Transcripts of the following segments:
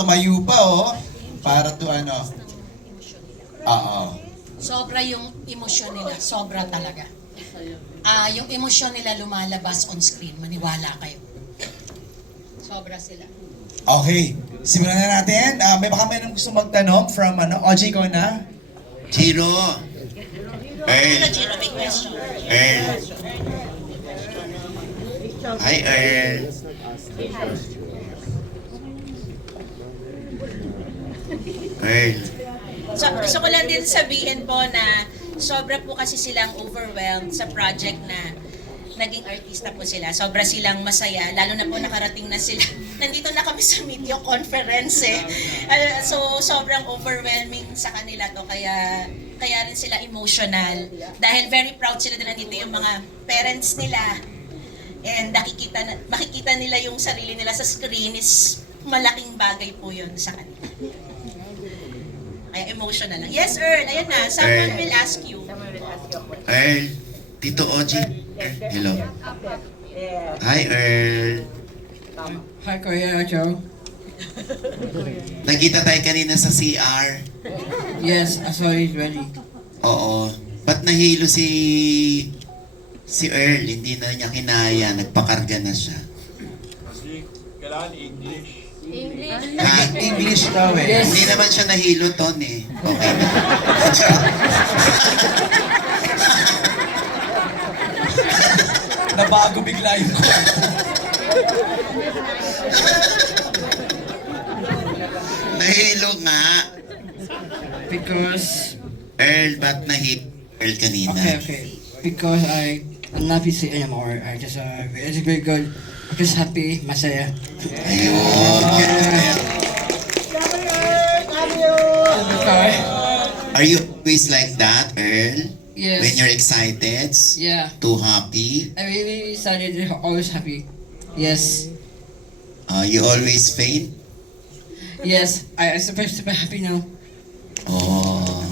tumayo pa, oh. Para to ano. Oo. Sobra yung emosyon nila. Sobra talaga. Yung emosyon nila lumalabas on screen. Maniwala kayo. Sobra sila. Okay. Simulan na natin. May baka may nang gusto magtanong from OJ ko na. Jiro. Earl. Giro, may question. Earl. Hi, Earl. Earl. So, gusto ko lang din sabihin po na sobra po kasi silang overwhelmed sa project na naging artista po sila. Sobra silang masaya, lalo na po nakarating na sila. Nandito na kami sa media conference eh. So, sobrang overwhelming sa kanila to. Kaya rin sila emotional. Dahil very proud sila na nandito yung mga parents nila. And makikita nila yung sarili nila sa screen is malaking bagay po yun sa kanila. Kaya emotional lang. Yes, Earl. Ayan na. Someone will ask you. Earl. Tito OJ. Hello. Hi, Earl. Hi, Kuya Joe. Nagkita tayo kanina sa CR. Yes, I saw it ready. Oo. Ba't nahilo si Earl? Hindi na niya kinaya. Nagpakarga na siya. Kasi kailangan English. Ha? English daw eh. Yes. Hindi naman siya nahilo, Ton eh. Okay na. Nabago bigla yun. Nahilo nga. Because, Earl, ba't nahilo Earl kanina? okay. Because I'm not busy anymore. I just, it's very good. Just happy, masaya. Ayun. Okay. Are you always like that, Earl? Yes. When you're excited? Yeah. Too happy? I really started always happy. Yes. You always faint? Yes. I'm supposed to be happy now. Oh.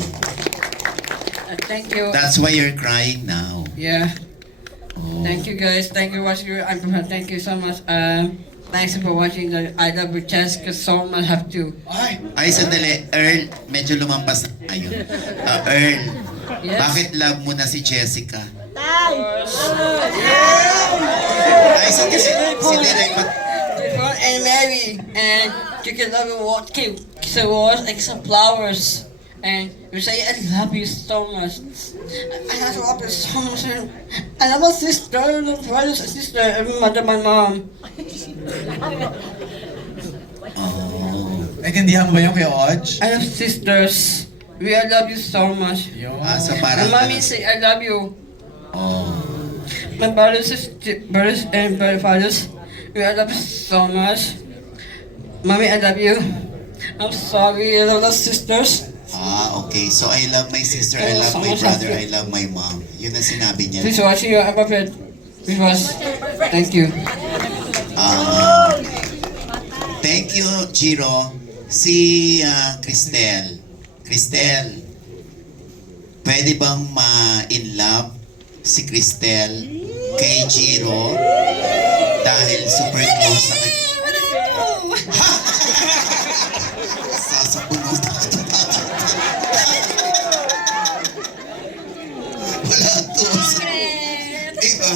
Thank you. That's why you're crying now. Yeah. Oh. Thank you guys. Thank you for watching. Thank you so much. Thanks for watching the I Love You Chess because someone have to. Ay, Ay, sandali. Earl, medyo lumampas na tayo. Earl, Yes. bakit love mo na si Jessica? Because Ay, si Direk, Before and Mary and you can love you what came so was like some flowers and you say I love you so much. I love you so much. I love my sister, my brothers and sister, every mother, my mom. oh. naintindihan mo ba yung kay Oj? I love sisters. We I love you so much. Yun. So My parang, mommy say I love you. oh. My brothers and fathers, we I love you so much. Mommy, I love you. I'm sorry, I love the sisters. Okay. So, I love my sister, I love my brother, I love my mom. Yun ang sinabi niya. Please watching you, I'm a friend. Please watch. Thank you. Thank you, Jiro. Si Cristel. Cristel, pwede bang ma-in love si Cristel kay Jiro dahil super close na kay... Sasapunod ako. Wala to. Diba?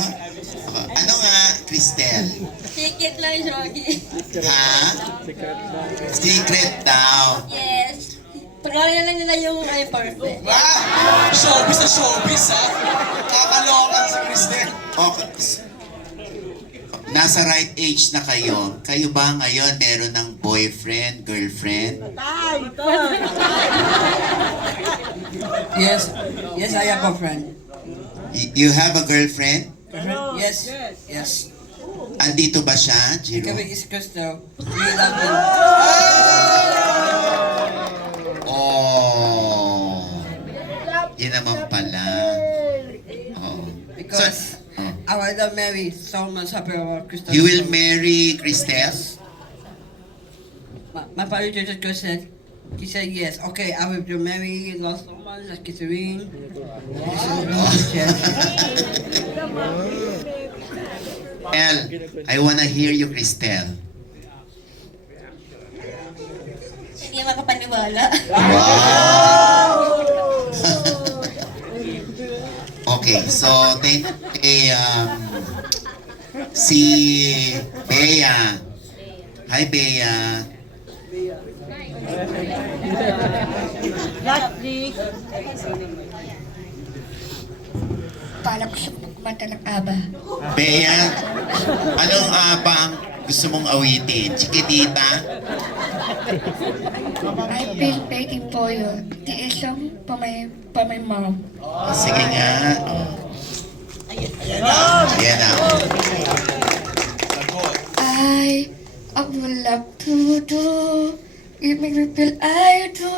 Ano nga, Cristel? Ticket lang, Shogi. Ha? Secret daw. Yes. Pagkakaya lang nila yung perfect. Ah! Showbiz na showbiz, ha? Kakalokan si Cristel. Okay. Nasa right age na kayo. Kayo ba ngayon meron ng boyfriend, girlfriend? Yes, yes, I have a friend. You have a girlfriend? Yes, yes. Andito ba siya, Jiro? Kami is Crystal. We love him. Oh. Yun naman pala. Oh. Because oh. I want to marry so much happy about Crystal. You will marry Cristel? My father just said, he said yes. Okay, I will marry lost someone like Catherine. El, I wanna hear you, Cristel. Hindi makapaniwala. Wow! Okay, so si Bea. Hi, Bea. Para ko sa kumanta ng ABBA. Bea, anong pa ang gusto mong awitin? Chiquitita? I feel waiting for you. The song for my mom. Oh, sige nga. Oh. Ayan na. I would love to do. You make me feel I do.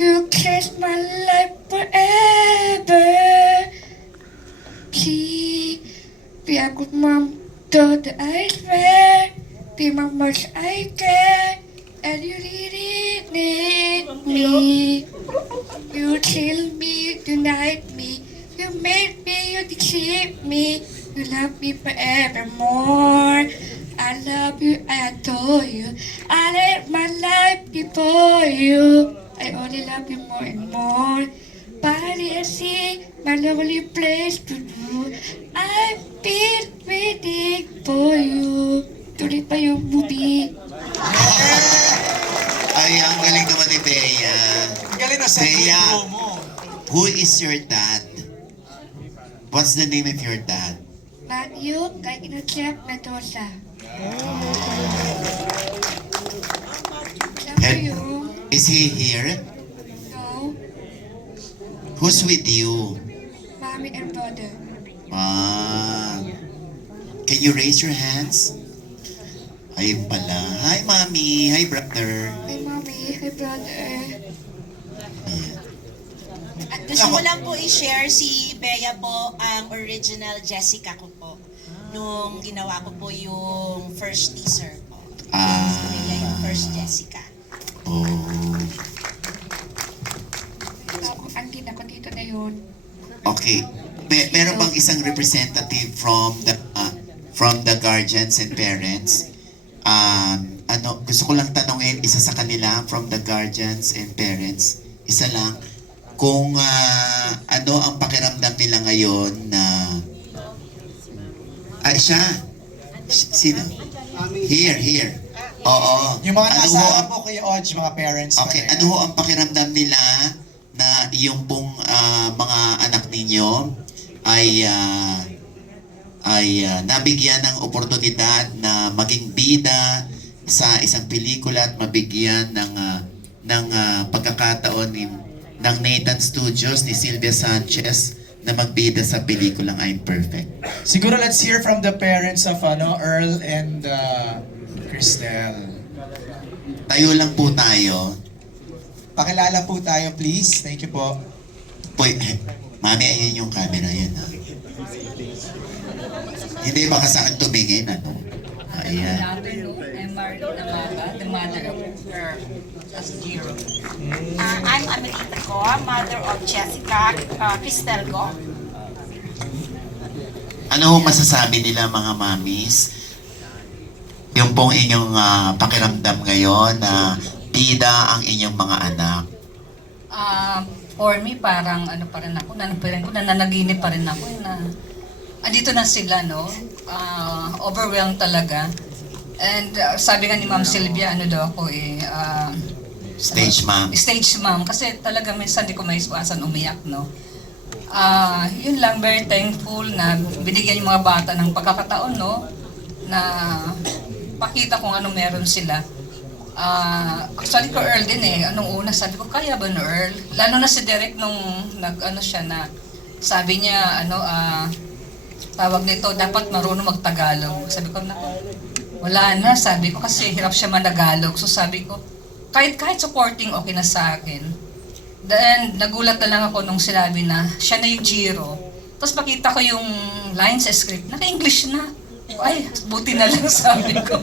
You changed my life forever. Be a good mom, though that I swear. Be my much I care. And you really need me. You chill me, you night me. You made me, you deceive me. You love me forevermore. I love you, I adore you. I let my life before you. I only love you more and more. Body and see my lovely place to do. I've been waiting for you. Tuloy pa yung movie. Ay, ang galing naman ni Bea. Ang galing na sa Bea, intro mo. who is your dad? What's the name of your dad? Matthew kay Inocep Mendoza. Love And- you. Is he here? No, Who's with you? mommy and brother. Ah. Can you raise your hands? Ayun pala. Hi, mommy. Hi, brother. Hi mommy, hi brother. Ayan. At gusto ko lang po i-share si Bea po ang original Jessica ko po. Nung ginawa ko po yung first teaser po. Ah. Si Bea yung first Jessica. Oh. Andin ako dito na yun. Okay. Meron bang isang representative from the guardians and parents? Gusto ko lang tanongin isa sa kanila from the guardians and parents. Isa lang. Kung ano ang pakiramdam nila ngayon na siya. Sino? Here. Oo. Yung mga Ano nasa ho harap po kay Odge, mga parents. Okay, ano ho ang pakiramdam nila na yung pong mga anak ninyo ay nabigyan ng oportunidad na maging bida sa isang pelikula at mabigyan ng pagkakataon ng Nathan Studios ni Sylvia Sanchez na magbida sa pelikulang I'm Perfect. Siguro let's hear from the parents of Earl and Cristel. Tayo lang po tayo. Pakilala po tayo please. Thank you po. Mami, ayun yung camera yan. Ha? Hindi baka sa akin tumingin. Ano? Ayan. I'm Marlene Amata, the mother of her as Jiro. I'm Amelita Go, mother of Jessica Cristel Go. Ano ho masasabi nila mga mamis? Yung pong inyong pakiramdam ngayon na bida ang inyong mga anak. For me, parang ano pa rin ako, nananaginip pa rin ako na andito na sila, no? Overwhelmed talaga. And sabi nga ni Ma'am Sylvia, ano daw ako Stage ma'am. Stage mom. Kasi talaga minsan di ko maiwasan umiyak, no? Yun lang, very thankful na binigyan yung mga bata ng pagkakataon, no? Na pakita kung ano meron sila. Actually ko Earl din anong una sabi ko kaya ba no Earl? Lalo na si Derek nung sabi niya tawag nito dapat marunong magtagalog. Sabi ko nako wala na sabi ko kasi hirap siya managalog. So sabi ko kahit supporting okay na sa akin. Then nagulat na lang ako nung sinabi na siya na yung Jiro. Tapos makita ko yung lines sa script, naka-English na. Ay, buti na lang sabi ko.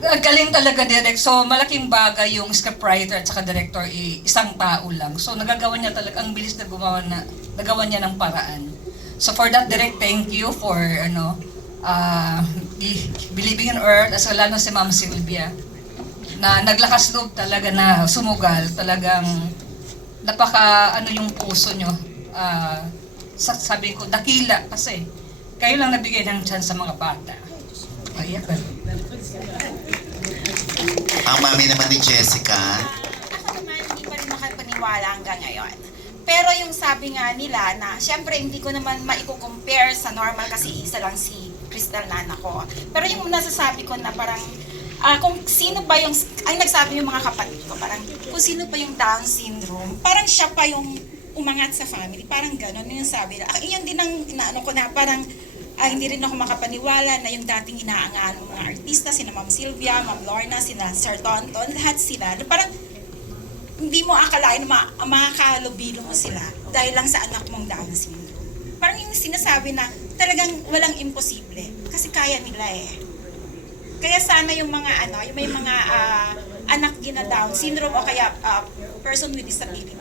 Galing talaga direct. So, malaking bagay yung scriptwriter at saka director, isang tao lang. So, nagagawa niya talaga, ang bilis na nagawa niya ng paraan. So, for that, direct, thank you for, believing in Earth, as lalo si Ma'am Sylvia, na naglakas loob talaga na sumugal. Talagang napaka ano yung puso nyo. Sabi ko, dakila kasi kayo lang nabigay ng chance sa mga bata. Ayan. Ang mami naman ni Jessica, Ako naman, hindi pa rin makapaniwala hanggang ngayon. Pero yung sabi nga nila na, syempre hindi ko naman maiko-compare sa normal kasi isa lang si Crystal na anak ko. Pero yung nasasabi ko na parang, kung sino pa yung, ay nagsabi yung mga kapatid ko, parang kung sino pa yung Down syndrome, parang siya pa yung umangat sa family, parang gano'n yung sabi na. Yun din ang inaano ko na parang, hindi rin ako makapaniwala na yung dating inaangaan ng mga artista, sina Ma'am Sylvia, Ma'am Lorna, sina Sir Tonton, lahat sila. Parang hindi mo akalain na makakalubilo mo sila dahil lang sa anak mong Down syndrome. Parang yung sinasabi na talagang walang imposible kasi kaya nila eh. Kaya sana yung mga yung may mga anak gina Down syndrome o kaya person with disability,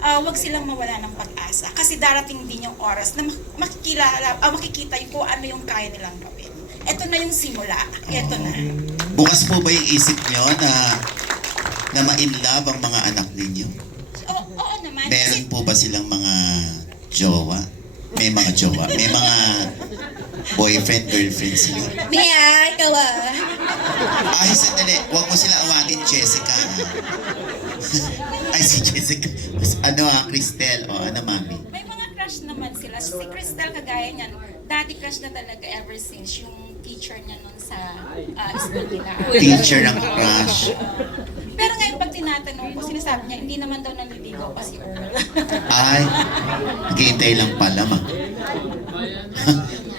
wag silang mawala ng pag-asa kasi darating din yung oras na makikita yung kung ano yung kaya nilang gawin. Ito na yung simula. Ito na. bukas po ba yung isip nyo na ma-inlove ang mga anak ninyo? Oo naman. Meron po ba silang mga jowa? May mga jowa? May mga boyfriend, girlfriend sila? Mia, kawa. Ay, sandali. Huwag mo sila awatin, Jessica. Ay, si Jessica. Cristel. O, mami? May mga crush naman sila. Si Crystal kagaya niyan, dati crush na talaga ever since yung teacher niya nun sa school nila. Teacher ng crush. Pero ngayon pag tinatanong ko, sinasabi niya, hindi naman daw naliligaw pa si Earl. Ay, naghihintay lang pala,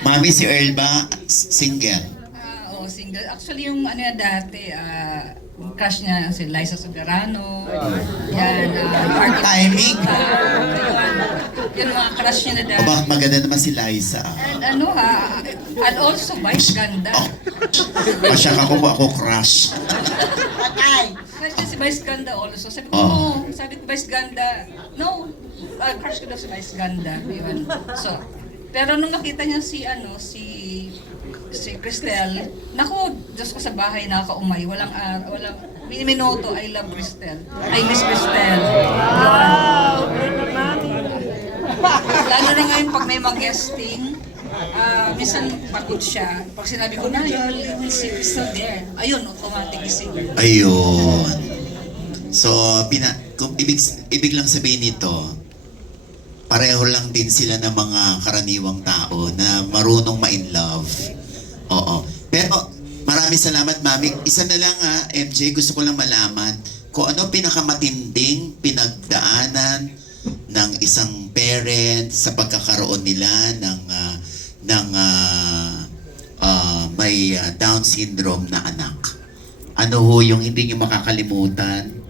Mami, si Earl ba single? Oo, single. Actually, yung ano yan dati, crush niya si Liza Soberano. Yan, Timing. Yung mga crush niya na O dati. bakit maganda naman si Liza? And and also Vice Ganda. O siya ako crush. Crush niya si Vice Ganda also. Sabi ko, Oo. no. Sabi ko, Vice Ganda. No. Crush ko daw si Vice Ganda. Yun. So, pero nung nakita niya si Cristel, naku, Diyos ko sa bahay nakakaumay. Walang minuto, I love Cristel. I miss Cristel. Wow! Lalo na ngayon pag may mag-guesting, minsan pagod siya. Pag sinabi ko na, you will see Cristel there. Ayun, automatic gising. Ayun. So, kung ibig lang sabihin nito, pareho lang din sila ng mga karaniwang tao na marunong ma-in-love. Oo. Pero maraming salamat, Mami. Isa na lang MJ, gusto ko lang malaman kung ano pinakamatinding pinagdaanan ng isang parent sa pagkakaroon nila ng may Down syndrome na anak. Ano ho yung hindi niyo makakalimutan?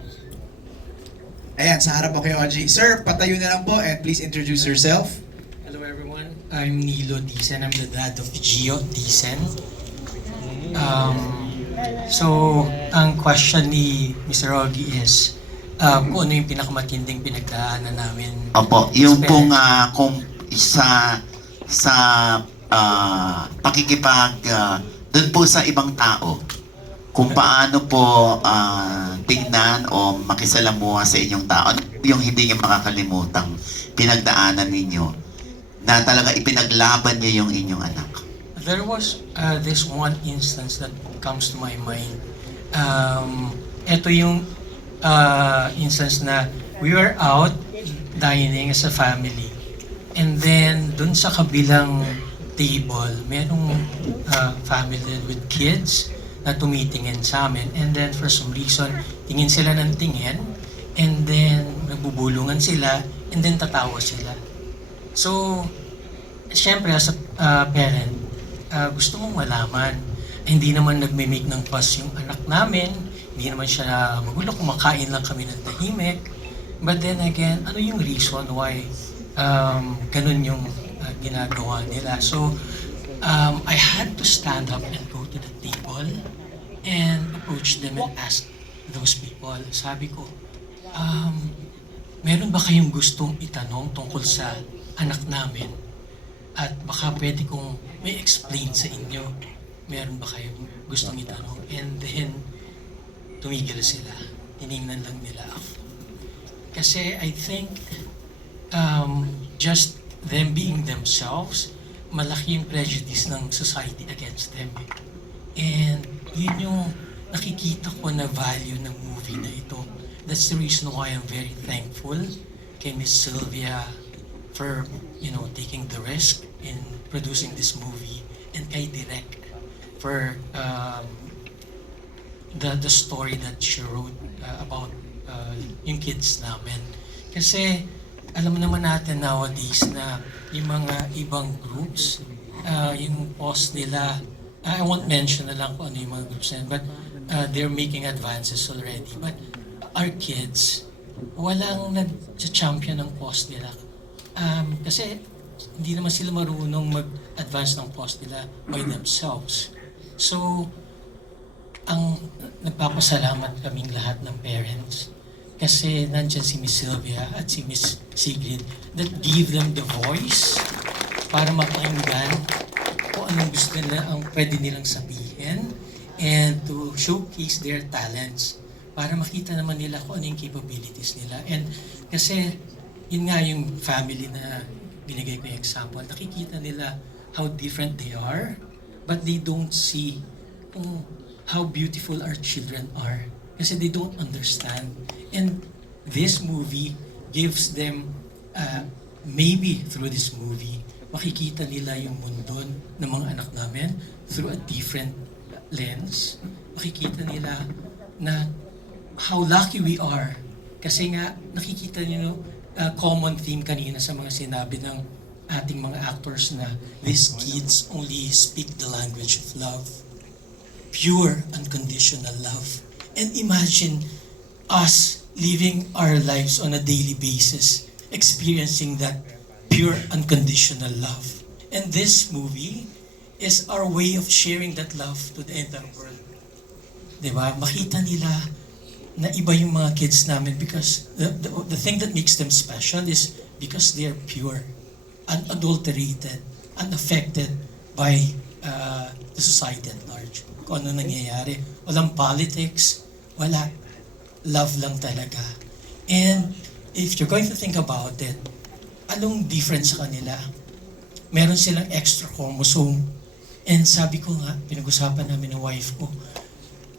Ayan, sa harap mo kay OG. Sir, patayo na lang po and please introduce yourself. Hello everyone, I'm Nilo Dicen. I'm the dad of Gio Dicen. So, ang question ni Mr. Ogie is, kung ano yung pinakamatinding pinagdaanan namin. Opo, yung pong kung sa pakikipag doon po sa ibang tao, kung paano po tingnan o makisalamuha sa inyong tao, ano yung hindi niyo makakalimutang pinagdaanan ninyo na talaga ipinaglaban niyo yung inyong anak? There was this one instance that comes to my mind. Ito yung instance na we were out dining as a family. And then, dun sa kabilang table, merong family with kids na tumitingin sa amin. And then, for some reason, tingin sila ng tingin. And then, nagbubulungan sila. And then, tatawa sila. So, syempre, as a parent, gusto mong malaman. Hindi naman nagme-make ng fuss yung anak namin. Hindi naman siya magulo. Kumakain lang kami ng tahimik. But then again, ano yung reason why ganun yung ginagawa nila? So, I had to stand up and go to the table and approach them and ask those people. Sabi ko, meron ba kayong gustong itanong tungkol sa anak namin? At baka pwede kong may explain sa inyo. Meron ba kayong gustong itanong? And then, tumigil sila. Tiningnan lang nila ako. Kasi I think just them being themselves, malaki yung prejudice ng society against them. And yun yung nakikita ko na value ng movie na ito. That's the reason why I'm very thankful kay Miss Sylvia for, taking the risk in producing this movie, and kay Direk for the story that she wrote about yung kids namin. Kasi alam naman natin nowadays na yung mga ibang groups, yung post nila, I won't mention na lang kung ano yung mga groups na yun, but they're making advances already. But our kids, walang nag-champion ng post nila. Kasi hindi naman sila marunong mag-advance ng post nila by themselves. So, nagpapasalamat kaming lahat ng parents kasi nandyan si Miss Sylvia at si Miss Sigrid that give them the voice para mapakinggan kung anong gusto nila, ang pwede nilang sabihin, and to showcase their talents para makita naman nila kung ano yung capabilities nila. And kasi yun nga yung family na binigay ko yung example, nakikita nila how different they are, but they don't see how beautiful our children are kasi they don't understand. And this movie gives them, maybe through this movie, makikita nila yung mundo ng mga anak namin through a different lens. Makikita nila na how lucky we are kasi nga nakikita niyo common theme kanina sa mga sinabi ng ating mga actors na these kids only speak the language of love. Pure, unconditional love. And imagine us living our lives on a daily basis, experiencing that pure, unconditional love. And this movie is our way of sharing that love to the entire world. Diba? Makita nila na iba yung mga kids namin because the thing that makes them special is because they're pure, unadulterated, unaffected by the society at large. Kung ano nangyayari. Walang politics, wala. Love lang talaga. And if you're going to think about it, anong difference sa kanila? Meron silang extra chromosome. And sabi ko nga, pinag-usapan namin ng wife ko,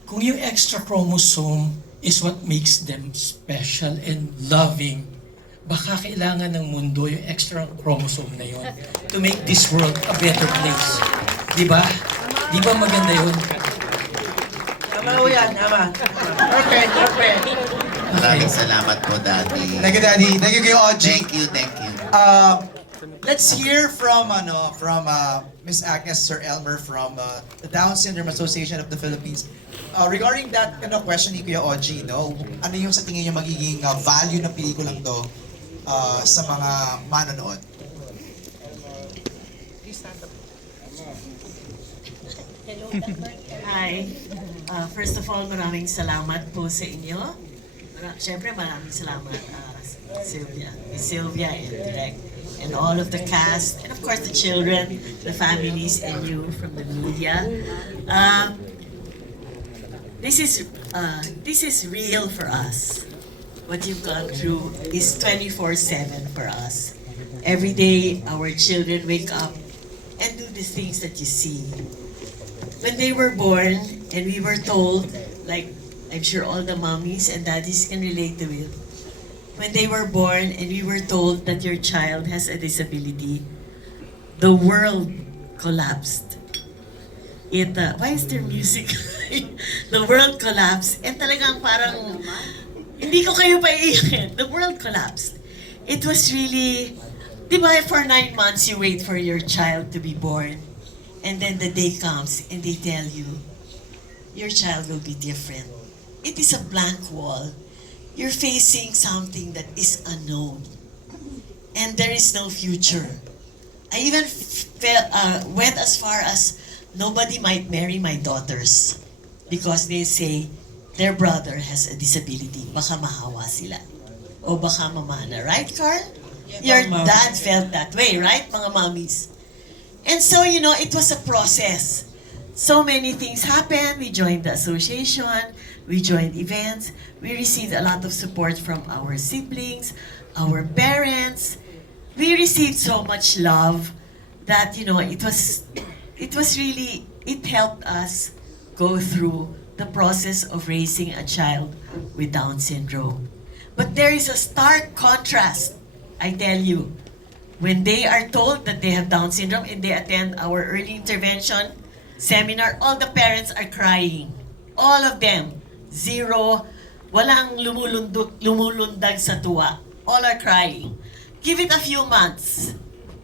kung yung extra chromosome is what makes them special and loving, baka kailangan ng mundo yung extra chromosome na yun to make this world a better place. Di ba? Di ba maganda yun? Tama ho yan, tama. Perfect. Maraming salamat po, Daddy. Thank you, Daddy. Thank you, Kuya Oji. Thank you. Let's hear from Miss Agnes Sir Elmer from the Down Syndrome Association of the Philippines. Regarding that question ni Kuya Oji, ano yung sa tingin niyo magiging value ng pelikulang to sa mga manonood? Hi. First of all, maraming salamat po sa inyo. Siyempre, maraming salamat Sylvia and Direk, and all of the cast, and of course the children, the families, and you from the media. This is real for us. What you've gone through is 24/7 for us. Every day, our children wake up and do the things that you see. When they were born, and we were told, like I'm sure all the mommies and daddies can relate to it, when they were born and we were told that your child has a disability, the world collapsed. Why is there music? The world collapsed. And talagang parang, hindi ko kayo paiiyakin. The world collapsed. It was really, di ba, for 9 months you wait for your child to be born. And then the day comes and they tell you, your child will be different. It is a blank wall. You're facing something that is unknown. And there is no future. I even went as far as nobody might marry my daughters because they say their brother has a disability. Baka mahawa sila. O baka mamana. Right, Carl? Your dad felt that way, right, mga mommies? And so, it was a process. So many things happened. We joined the association. we joined events, we received a lot of support from our siblings, our parents. We received so much love that, you know, it was really, it helped us go through the process of raising a child with Down syndrome. But there is a stark contrast, I tell you, when they are told that they have Down syndrome and they attend our early intervention seminar, all the parents are crying. All of them. Zero. Walang lumulundag sa tuwa. All are crying. Give it a few months.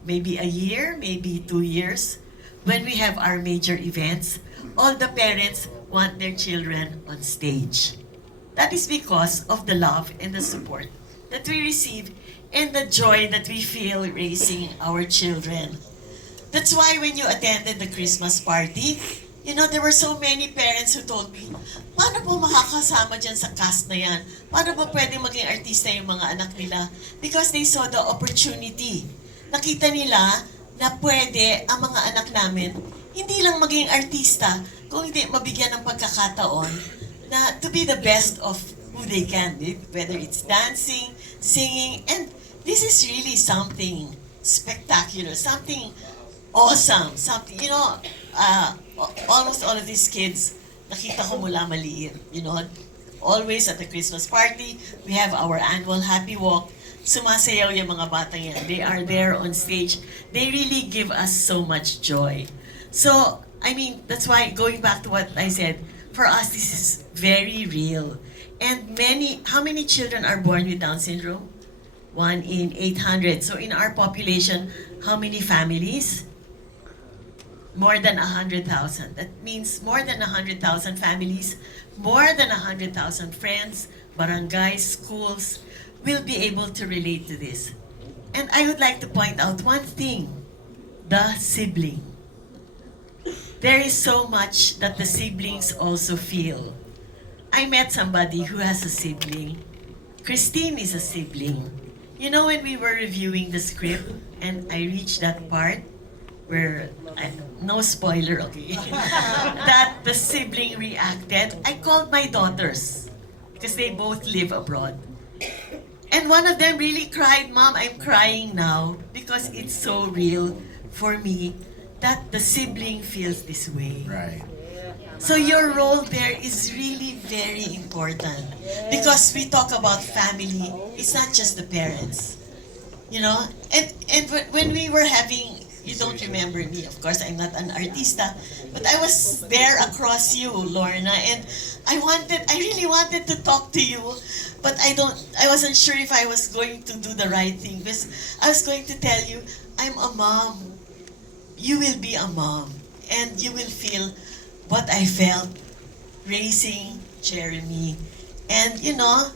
Maybe a year, maybe 2 years. When we have our major events, all the parents want their children on stage. That is because of the love and the support that we receive and the joy that we feel raising our children. That's why when you attended the Christmas party, you know, there were so many parents who told me, paano po makakasama dyan sa cast na yan? Paano po pwedeng maging artista yung mga anak nila? Because they saw the opportunity. Nakita nila na pwede ang mga anak namin hindi lang maging artista, kung hindi mabigyan ng pagkakataon na to be the best of who they can be, whether it's dancing, singing, and this is really something spectacular, something awesome, something, you know, almost all of these kids, nakita ko mula maliit, you know, always at the Christmas party, we have our annual Happy Walk, sumasayaw yung mga batang yan. They are there on stage. They really give us so much joy. So, I mean, that's why, going back to what I said, for us, this is very real. And how many children are born with Down syndrome? 1 in 800. So in our population, how many families? More than 100,000. That means more than 100,000 families, more than 100,000 friends, barangays, schools will be able to relate to this. And I would like to point out one thing, the sibling. There is so much that the siblings also feel. I met somebody who has a sibling. Christine is a sibling. You know, when we were reviewing the script and I reached that part where, no spoiler, okay, that the sibling reacted, I called my daughters because they both live abroad. And one of them really cried, "Mom, I'm crying now because it's so real for me that the sibling feels this way." Right. So your role there is really very important because we talk about family. It's not just the parents, you know. And when we were having, you don't remember me, of course. I'm not an artista, but I was there across you, Lorna, and I really wanted to talk to you, but I wasn't sure if I was going to do the right thing because I was going to tell you, I'm a mom. You will be a mom, and you will feel what I felt raising Jeremy. And you know,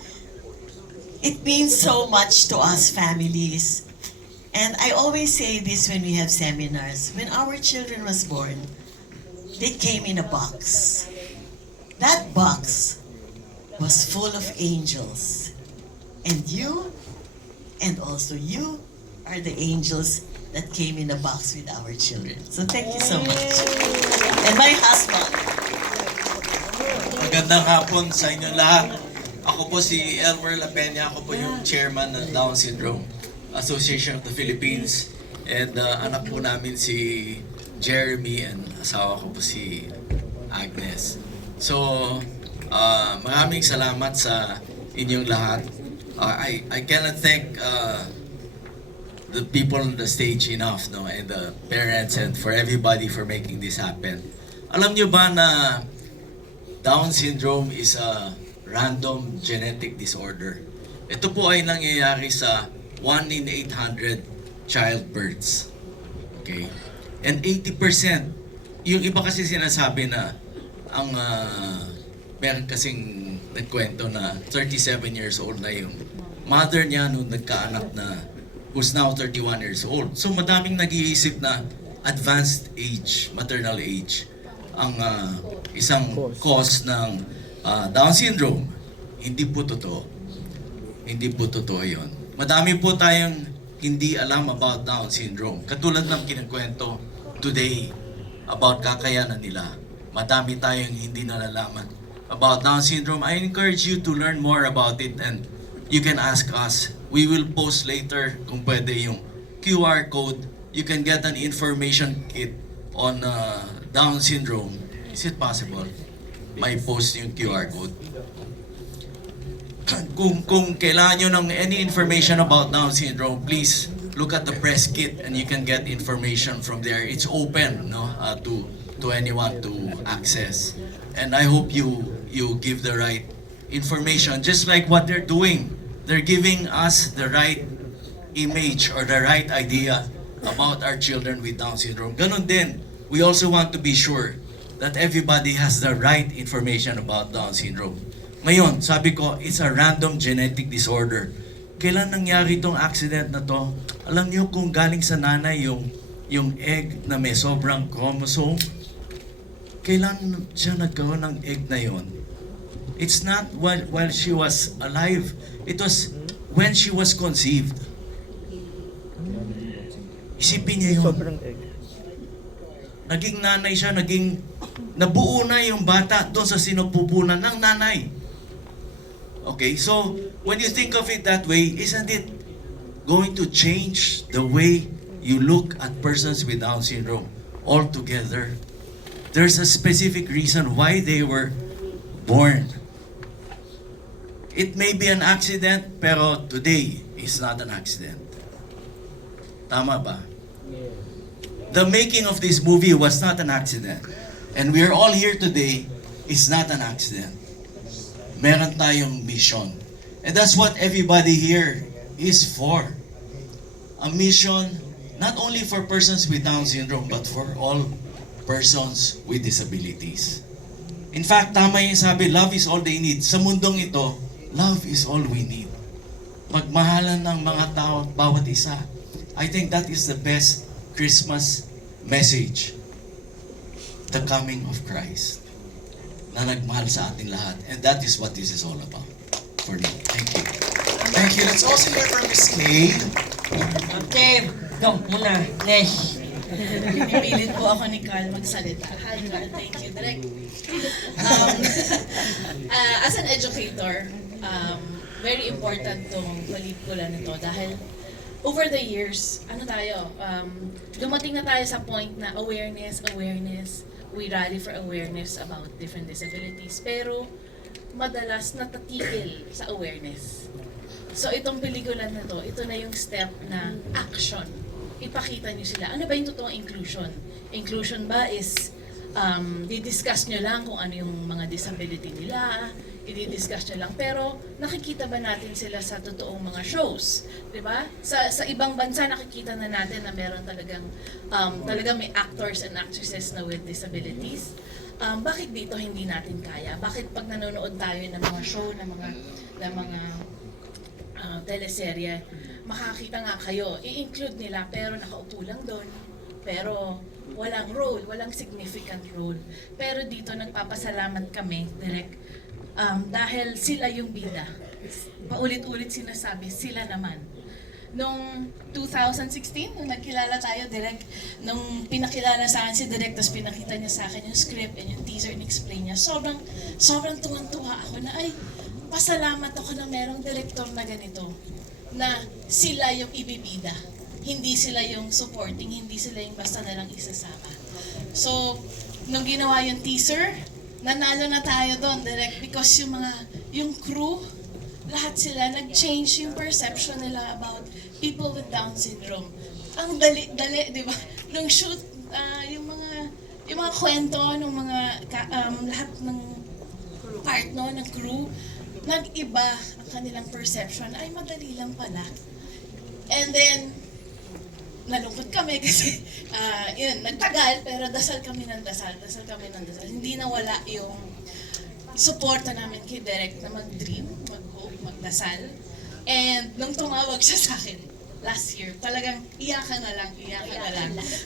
it means so much to us families. And I always say this when we have seminars. When our children was born, they came in a box. That box was full of angels. And you, and also you, are the angels that came in a box with our children. So thank you so much. And my husband. Magandang hapon sa inyong lahat. Ako po si Elmer La Peña. Ako po yung chairman ng Down Syndrome Association of the Philippines. And anak po namin si Jeremy and asawa ko po si Agnes. So, maraming salamat sa inyong lahat. I cannot thank the people on the stage enough, no, and the parents and for everybody for making this happen. Alam niyo ba na Down syndrome is a random genetic disorder? Ito po ay nangyayari sa 1 in 800 childbirths. Okay? And 80%, yung iba kasi sinasabi na ang meron kasing nagkwento na 37 years old na yung mother niya nung nagkaanak na who's now 31 years old. So madaming nag-iisip na advanced age, maternal age, ang isang cause ng Down syndrome. Hindi po totoo. Hindi po totoo yun. Madami po tayong hindi alam about Down syndrome. Katulad ng kinakwento today about kakayanan nila. Madami tayong hindi nalalaman about Down syndrome, I encourage you to learn more about it, and you can ask us. We will post later kung pwede yung QR code. You can get an information kit on Down syndrome. Is it possible? May post yung QR code. Kung kailangan nyo ng any information about Down syndrome, please look at the press kit and you can get information from there. It's open, no, to anyone to access. And I hope you give the right information, just like what they're doing. They're giving us the right image or the right idea about our children with Down syndrome. Ganon din, we also want to be sure that everybody has the right information about Down syndrome. Ngayon, sabi ko, it's a random genetic disorder. Kailan nangyari itong accident na to? Alam niyo kung galing sa nanay yung egg na may sobrang chromosome? Kailan siya nagkaroon ng egg na yon? It's not while she was alive. It was when she was conceived. Isipin niya yun. Naging nanay siya, nabuo na yung bata doon sa sinupupunan ng nanay. Okay, so when you think of it that way, isn't it going to change the way you look at persons with Down syndrome altogether? There's a specific reason why they were born. It may be an accident, pero today is not an accident. Tama ba? The making of this movie was not an accident. And we are all here today is not an accident. Meron tayong mission. And that's what everybody here is for. A mission not only for persons with Down syndrome, but for all persons with disabilities. In fact, tama yung sabi, love is all they need. Sa mundong ito, love is all we need. Magmahalan ng mga tao, bawat isa. I think that is the best Christmas message. The coming of Christ na nagmahal sa ating lahat. And that is what this is all about for me. Thank you. Thank you. Let's also hear from Miss Kay. Okay, go muna. Nesh. Pinipilit po ako ni Carl magsalita. Hi Carl, thank you. Direct. As an educator, very important tong pelikula nito dahil over the years, dumating na tayo sa point na awareness, we rally for awareness about different disabilities, pero madalas natatigil sa awareness. So itong pelikula na to, ito na yung step na action. Ipakita nyo sila, ano ba yung totoong inclusion? Inclusion ba is, didiscuss nyo lang kung ano yung mga disability nila, i-discuss nyo lang, pero nakikita ba natin sila sa totoong mga shows? Diba? Sa ibang bansa, nakikita na natin na meron talagang may actors and actresses na with disabilities. Bakit dito hindi natin kaya? Bakit pag nanonood tayo ng mga show, ng mga teleserye, makakita nga kayo, i-include nila pero nakaupo lang doon, pero walang role, walang significant role. Pero dito nagpapasalamat kami, direct, dahil sila yung bida. Paulit-ulit sinasabi, sila naman. Nung 2016, nung nagkilala tayo, direct, nung pinakilala sa akin si Direct, tapos pinakita niya sa akin yung script and yung teaser and explain niya, sobrang tuwang-tuwa ako na, ay, pasalamat ako na merong director na ganito, na sila yung ibibida. Hindi sila yung supporting, hindi sila yung basta nalang isasama. So, nung ginawa yung teaser, nanalo na tayo doon, Direct, because yung crew, lahat sila, nag-change yung perception nila about people with Down syndrome. Ang dali, di ba? Nung shoot, yung mga kwento, ng mga, lahat ng part ng crew, nag-iba ang kanilang perception, ay madali lang pala. And then, nalungkot kami kasi, nagtagal, pero dasal kami ng dasal. Hindi nawala yung suporta namin kay Derek na mag-dream, mag-hope, magdasal. And nung tumawag siya sa akin, last year, talagang iyakan na lang.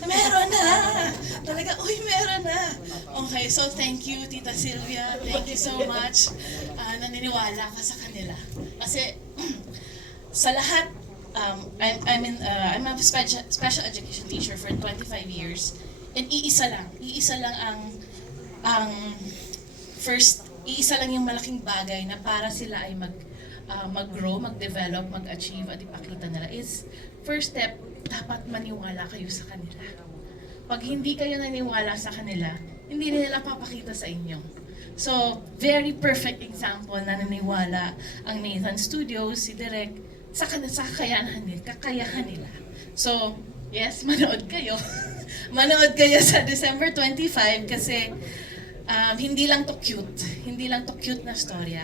Meron na! Talaga, uy, meron na! Okay, so thank you, Tita Sylvia. Thank you so much. Naniniwala ka sa kanila. Kasi, sa lahat, I'm a special education teacher for 25 years. And iisa lang ang first iisa lang yung malaking bagay na para sila ay mag-grow, mag-develop, mag-achieve at ipakita nila is, first step, dapat maniwala kayo sa kanila. Pag hindi kayo naniwala sa kanila, hindi nila papakita sa inyo. So, very perfect example na naniwala ang Nathan Studios, si Direk, sa kakayahan nila. So, yes, manood kayo. Manood kayo sa December 25 kasi hindi lang to cute. Hindi lang to cute na storya.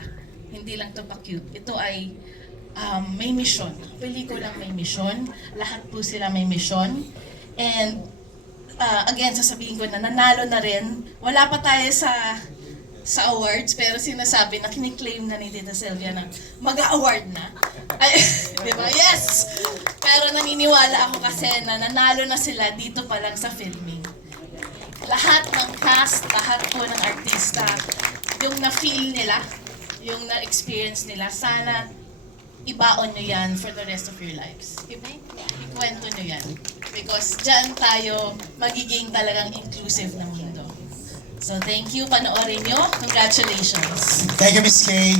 Hindi lang to pa-cute. Ito ay may mission. Pelikulang may mission. Lahat po sila may mission. And again, sasabihin ko na nanalo na rin. Wala pa tayo sa awards, pero sinasabi na kiniklaim na ni Tita Sylvia na mag-award na. Ay, di ba? Yes! Pero naniniwala ako kasi na nanalo na sila dito pa lang sa filming. Lahat ng cast, lahat po ng artista, yung na-feel nila, yung na-experience nila, sana ibaon nyo yan for the rest of your lives. Ikwento nyo yan. Because dyan tayo magiging talagang inclusive na mundo. So thank you, panoorin nyo. Congratulations. Thank you, Miss Kay.